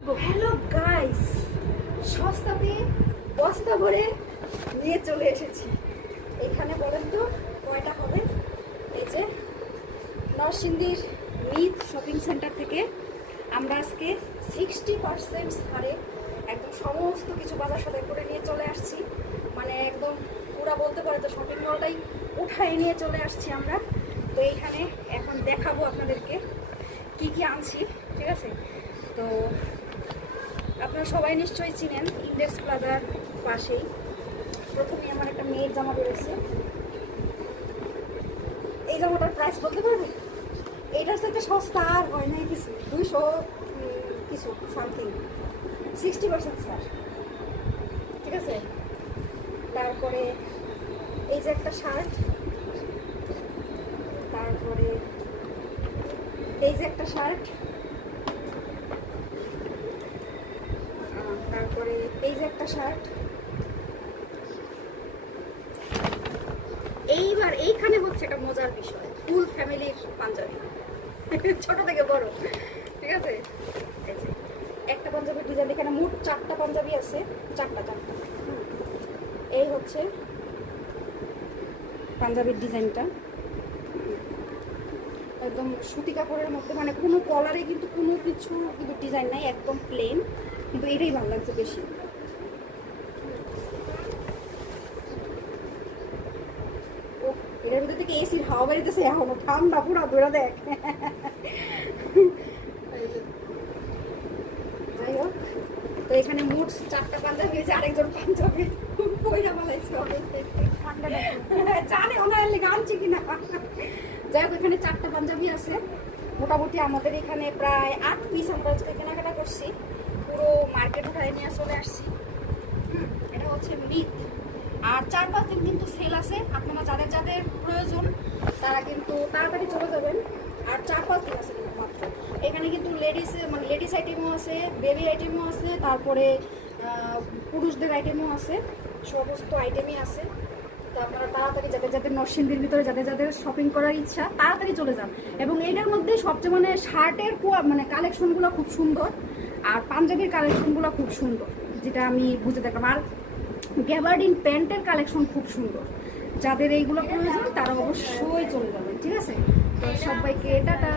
Hello guys সস্তা পেয়ে বস্তা ভরে নিয়ে চলে এসেছি। এখানে বলেন তো কয়টা হবে? এই যে নরসিংদীর মিত শপিং সেন্টার থেকে আমরা আজকে সিক্সটি পার্সেন্ট ছাড়ে একদম সমস্ত কিছু বাজার সদাই করে নিয়ে চলে আসছি। মানে একদম পুরা বলতে পারে তো শপিং মলটাই উঠাই নিয়ে চলে আসছি আমরা। তো এইখানে এখন দেখাবো আপনাদেরকে কি কি আনছি, ঠিক আছে? তো সবাই নিশ্চয়ই চিনেন ইন্ডেক্স প্লাজার পাশেই। প্রথমে আমার একটা মেয়ের জামা বেরোচ্ছে। এই জামাটার প্রাইস বলতে পারবে এইটার সাথে সস্তা আর হয় নাই কিছু, দুইশো কিছু সামথিং সিক্সটি পার্সেন্ট ছাড়। ঠিক আছে? তারপরে এই যে একটা শার্ট তারপরে এই যে একটা শার্ট আহ, তারপরে এই যে একটা শার্ট। এইবার এইখানে হচ্ছে একটা মজার বিষয়। ফুল ফ্যামিলির পাঞ্জাবি। ছোট থেকে বড়। ঠিক আছে? একটা পাঞ্জাবির ডিজাইন এখানে মোট চারটা পাঞ্জাবি আছে। চারটা চারটা। এই হচ্ছে পাঞ্জাবির ডিজাইনটা একদম সুতি কাপড়ের মধ্যে মানে কোনো কলারে কিন্তু কোনো কিছু কিন্তু ডিজাইন নাই, একদম প্লেন কিন্তু এটাই ভালো লাগছে বেশি। এটার ভিতর থেকে এসির হাওয়া বেরিতেছে এখনও ঠান্ডা পুরো দূরে দেখ এখানে চারটা বালাইছে জানে আনছে যাই হোক এখানে চারটা আছে মোটামুটি আমাদের এখানে প্রায় আট পিস আমরা আজকে কেনাকাটা করছি পুরো মার্কেট উঠায় নিয়ে চলে আসছি এটা হচ্ছে মিট আর চার পাঁচ দিন কিন্তু সেল আছে। আপনারা যাদের যাদের প্রয়োজন, তারা কিন্তু তাড়াতাড়ি চলে যাবেন। আর চার পাঁচ দিন আছে কিন্তু মাত্র। এখানে কিন্তু লেডিস মানে লেডিস আইটেমও আছে বেবি আইটেমও আছে, তারপরে পুরুষদের আইটেমও আছে। সমস্ত আইটেমই আছে। তো আপনারা তাড়াতাড়ি যাদের যাদের নরসিংদীর ভিতরে যাদের যাদের শপিং করার ইচ্ছা, তাড়াতাড়ি চলে যান। এবং এইটার মধ্যে সবচেয়ে মানে শার্টের মানে কালেকশনগুলো খুব সুন্দর। আর পাঞ্জাবির কালেকশনগুলো খুব সুন্দর, যেটা আমি বুঝে দেখলাম আর গ্যাবার্ডিন প্যান্টের কালেকশন খুব সুন্দর। যাদের এইগুলো প্রয়োজন, তারা অবশ্যই চলে যাবেন, ঠিক আছে? তো সবাইকে টাটা।